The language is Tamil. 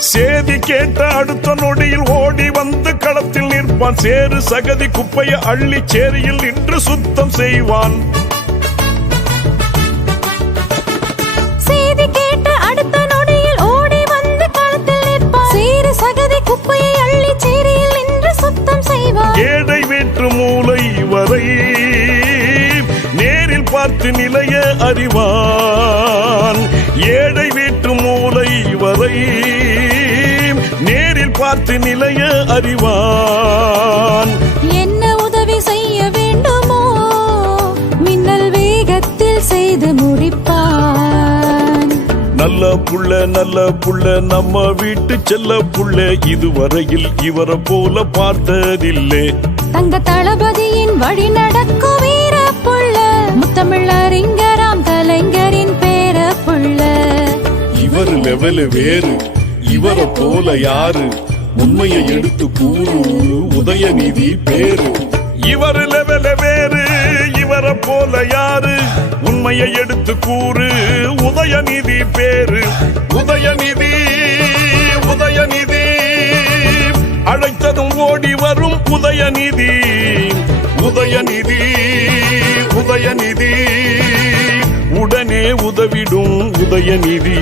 சேதி கேட்ட அடுத்த நொடியில் ஓடி வந்து களத்தில் நிற்பான். சேறு சகதி குப்பையை அள்ளி சேரியில் நின்று சுத்தம் செய்வான். ஏடை வேற்று மூளை வரை நேரில் பார்த்து நிலைய அறிவான். ஏடை வேற்று மூளை வரை பார்த்து நிலைய அறிவான். என்ன உதவி செய்ய வேண்டுமோ மின்னல் வேகத்தில் செய்து முடிப்பான். நல்ல புள்ள நல்ல புள்ள நம்ம வீட்டு செல்ல புள்ள. இதுவரையில் இவரை போல பார்த்ததில்லை. தங்க தளபதியின் வழி நடக்கும் வீர புள்ள. முத்தமிழ் அறிஞராம் கலைஞரின் பேர புள்ள. இவர் லெவலு வேறு. இவரை போல யாரு? உண்மையை எடுத்து கூறு உதயநிதி பேரு. இவர் லெவல வேறு இவரை போல யாரு? உண்மையை எடுத்து கூறு உதயநிதி பேரு. உதயநிதி உதயநிதி அழைத்ததும் ஓடி வரும் உதயநிதி. உதயநிதி உதயநிதி உடனே உதவிடும் உதயநிதி.